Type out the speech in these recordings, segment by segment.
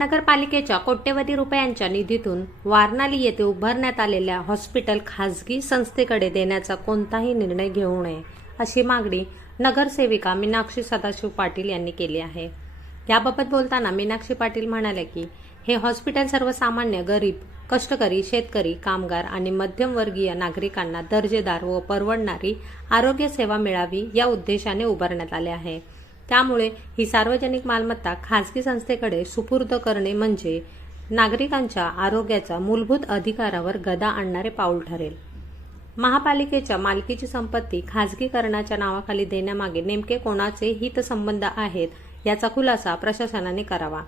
नगरपालिकेच्या कोट्यवधी रुपयांच्या निधीतून वारणाली येथे उभारण्यात आलेल्या हॉस्पिटल खासगी संस्थेकडे देण्याचा कोणताही निर्णय घेऊ नये अशी मागणी नगरसेविका मीनाक्षी सदाशिव पाटील यांनी केली आहे। याबाबत बोलताना मीनाक्षी पाटील म्हणाले की हे हॉस्पिटल सर्वसामान्य गरीब, कष्टकरी, शेतकरी, कामगार आणि मध्यमवर्गीय नागरिकांना दर्जेदार व परवडणारी आरोग्य सेवा मिळावी या उद्देशाने उभारण्यात आले आहे। त्यामुळे ही सार्वजनिक मालमत्ता खासगी संस्थेकडे सुपूर्द करणे म्हणजे नागरिकांच्या आरोग्याच्या मूलभूत अधिकारावर गदा आणणारे पाऊल ठरेल। महापालिकेच्या मालकीची संपत्ती खासगीकरणाच्या नावाखाली देण्यामागे नेमके कोणाचे हितसंबंध आहेत याचा खुलासा प्रशासनाने करावा।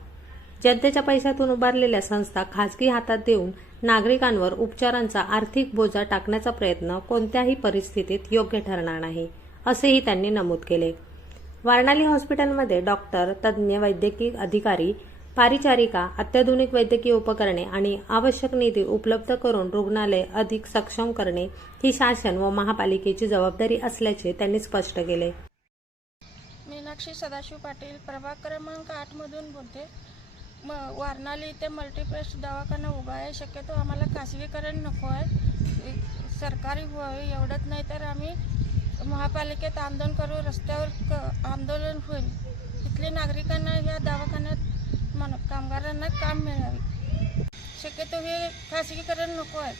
जनतेच्या पैशातून उभारलेल्या संस्था खासगी हातात देऊन नागरिकांवर उपचारांचा आर्थिक बोजा टाकण्याचा प्रयत्न कोणत्याही परिस्थितीत योग्य ठरणार नाही, असेही त्यांनी नमूद केले। वारणाली हॉस्पिटलमध्ये डॉक्टर, तज्ज्ञ वैद्यकीय अधिकारी, परिचारिका, अत्याधुनिक वैद्यकीय उपकरणे आणि आवश्यक निधी उपलब्ध करून रुग्णालय अधिक सक्षम करणे ही शासन व महापालिकेची जबाबदारी असल्याचे त्यांनी स्पष्ट केले। मीनाक्षी सदाशिव पाटील, प्रभाग क्रमांक 8 मधून बोलते। वारणाली इथे मल्टीप्लेक्स दवाखाना उभा आहे। शक्यतो आम्हाला खासगीकरण नको आहे, सरकारी व्हावे एवढंच नाही तर आम्ही महापालिकेत आंदोलन करू, रस्त्यावर आंदोलन होईल। इथले नागरिकांना या दवाखान्यात कामगारांना काम मिळावे। शक्यतो हे खासगीकरण नको आहे।